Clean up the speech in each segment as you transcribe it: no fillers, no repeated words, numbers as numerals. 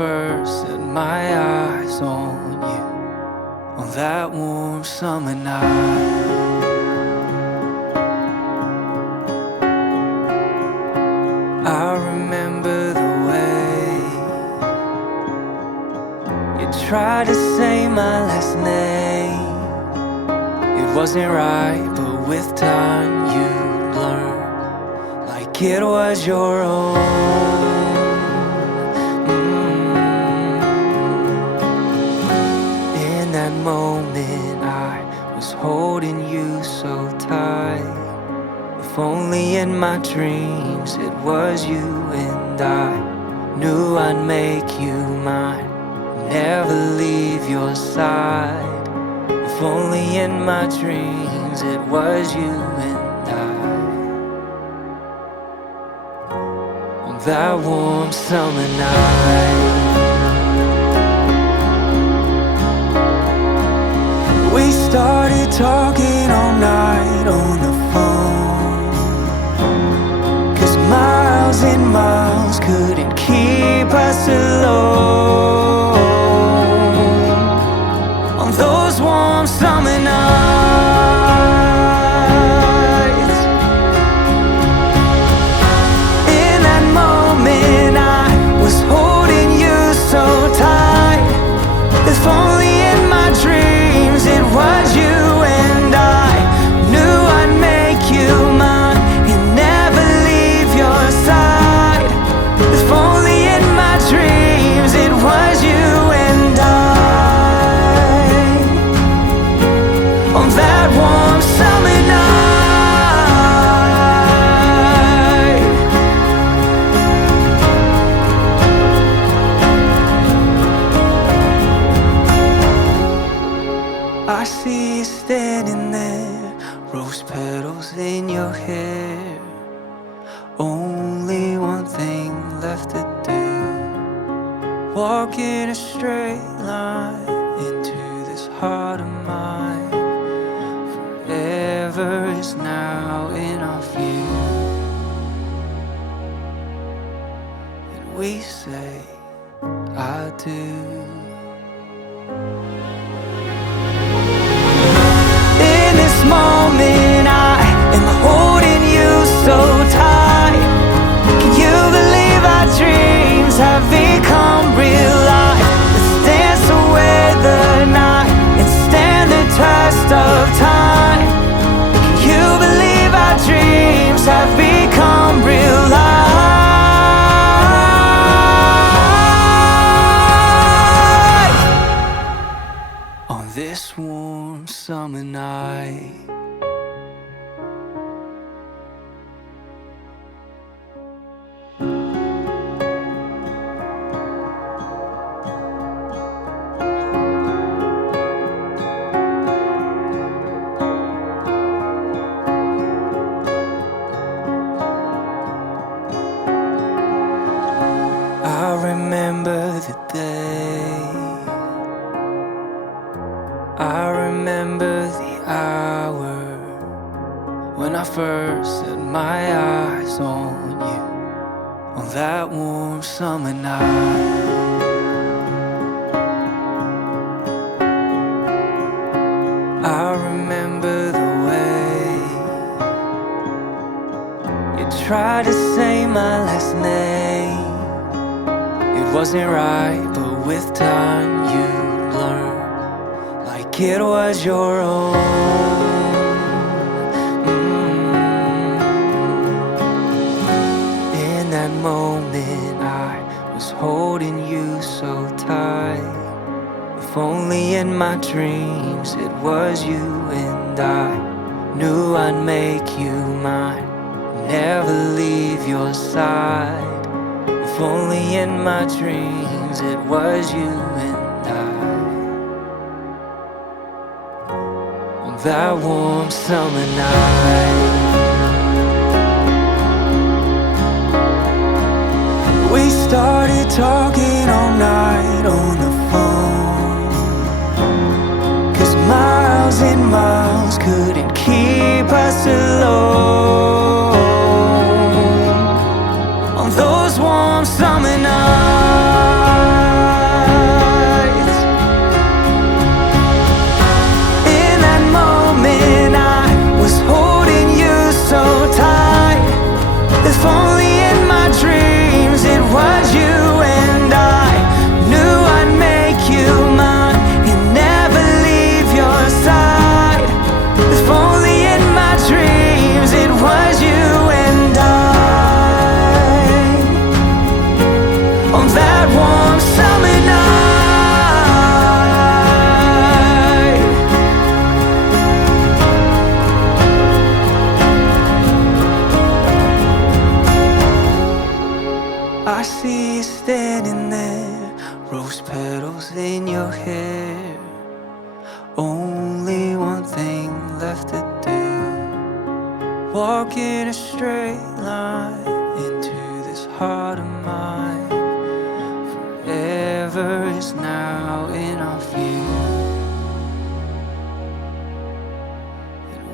first set my eyes on you on that warm summer night. I remember the way you tried to say my last name. It wasn't right, but with time you'd learn like it was your own. In that moment I was holding you so tight. If only in my dreams it was you and I knew I'd make you mine, never leave your side. If only in my dreams it was you and I on that warm summer night. We started talking all night on the phone, 'cause miles and miles couldn't keep us alone. On those warm summer nights, in that moment I was holding you so tight. If only in my dreams it was you and I knew I'd make you mine and never leave your side. If only in my dreams it was you and I on that warm summer night. I see you standing there, rose petals in your hair. Only one thing left to do, walk in a straight line into this heart of mine. Forever is now in our view, and we say I do. In this moment I am holding you so tight. Can you believe our dreams have become real life? Let's dance away the night and stand the test of time. Can you believe our dreams have become real life? On this warm summer night. I remember the day, I remember the hour when I first set my eyes on you on that warm summer night. I remember the way you tried to say my last name. It wasn't right, but with time you'd learn like it was your own. In that moment I was holding you so tight. If only in my dreams it was you and I knew I'd make you mine, never leave your side. If only in my dreams it was you and I on that warm summer night. We started talking all night on the phone, 'cause miles and miles couldn't keep us alone. On those warm summer nights,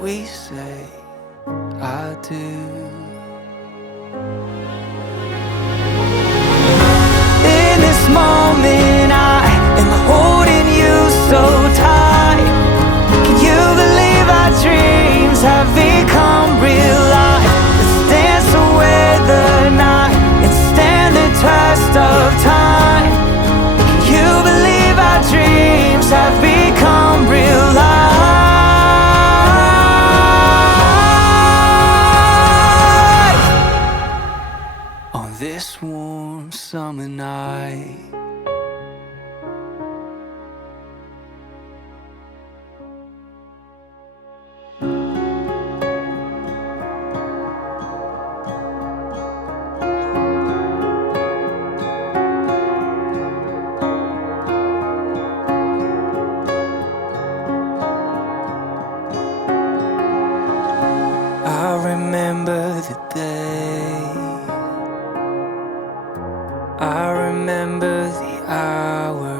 we say I do. In this moment I am holding you so tight. Can you believe our dreams have become real life? Let's dance away the night and stand the test of time. Can you believe our dreams have become real life? On this warm summer night, I remember the day, I remember the hour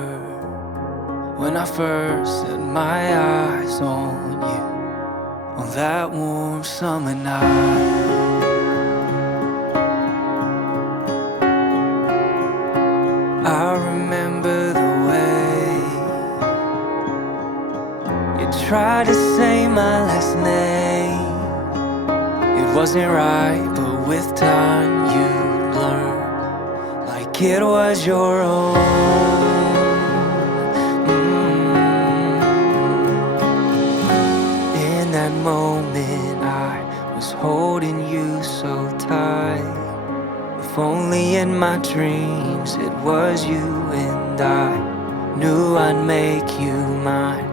when I first set my eyes on you on that warm summer night. I remember the way you tried to say my last name. It wasn't right, but with time you learn, like it was your own. In that moment I was holding you so tight. If only in my dreams it was you and I knew I'd make you mine,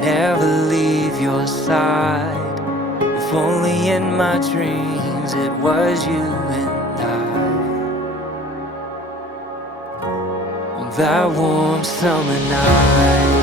never leave your side. If only in my dreams it was you and I on that warm summer night.